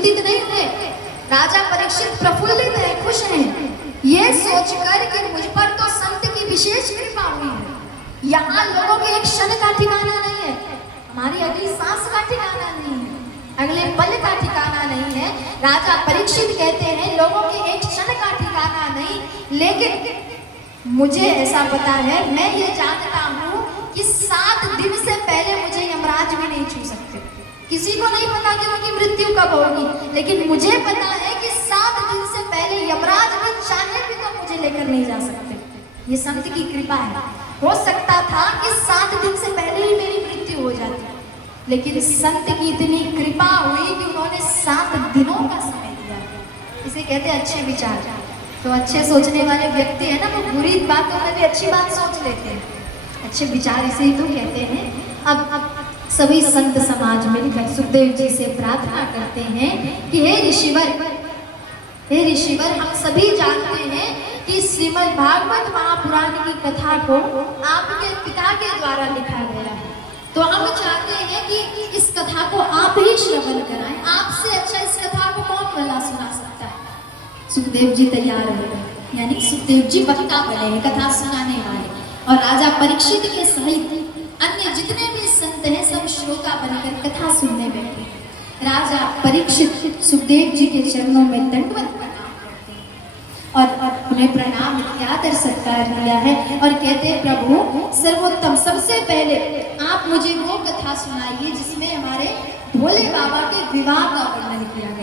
चिंतित नहीं हुए। राजा परीक्षित प्रफुल्लित है, खुश हैं, ये सोचकर कि मुझ पर तो संत की विशेष कृपा हुई है। यहाँ लोगों के एक क्षण का ठिकाना नहीं है, हमारी अगली सांस का ठिकाना नहीं है, अगले पल का ठिकाना नहीं है। राजा परीक्षित कहते हैं लोगों के एक क्षण का ठिकाना नहीं, लेकिन मुझे ऐसा पता है, मैं ये जानता हूँ कि 7 दिन से पहले मुझे यमराज भी नहीं छू सकते। किसी को नहीं पता कि उनकी मृत्यु कब होगी, लेकिन मुझे पता है कि 7 दिन से पहले यमराज भी चाहे भी तो मुझे लेकर नहीं जा सकते। ये संत की कृपा है। हो सकता था कि 7 दिन से पहले ही मेरी मृत्यु हो जाती, लेकिन संत की इतनी कृपा हुई कि उन्होंने 7 दिनों का समय दिया। इसे कहते हैं अच्छे विचार। तो अच्छे सोचने वाले व्यक्ति है ना, वो बुरी बातों में भी अच्छी बात सोच लेते हैं। अच्छे विचार इसे ही तो कहते हैं। अब सभी संत समाज मिलकर सुखदेव जी से प्रार्थना करते हैं कि हे ऋषिवर, हम सभी जानते हैं कि श्रीमद् भागवत महापुराण की कथा को आपके पिता के द्वारा लिखा गया है, तो हम चाहते हैं कि इस कथा को आप ही श्रवण कराएं। आपसे अच्छा इस कथा को कौन भला सुना सकता है। सुखदेव जी तैयार हो गए, यानी सुखदेव जी वक्ता बने, कथा सुनाने वाले, और राजा परीक्षित के सहित अन्य जितने भी संत हैं सब श्रोता बनकर कथा सुनने बैठे। राजा परीक्षित सुखदेव जी के चरणों में दंडवत प्रणाम करते हैं और उन्हें प्रणाम किया, आदर सत्कार किया है और कहते हैं प्रभु सर्वोत्तम, सबसे पहले आप मुझे वो कथा सुनाइए जिसमें हमारे भोले बाबा के विवाह का वर्णन किया गया।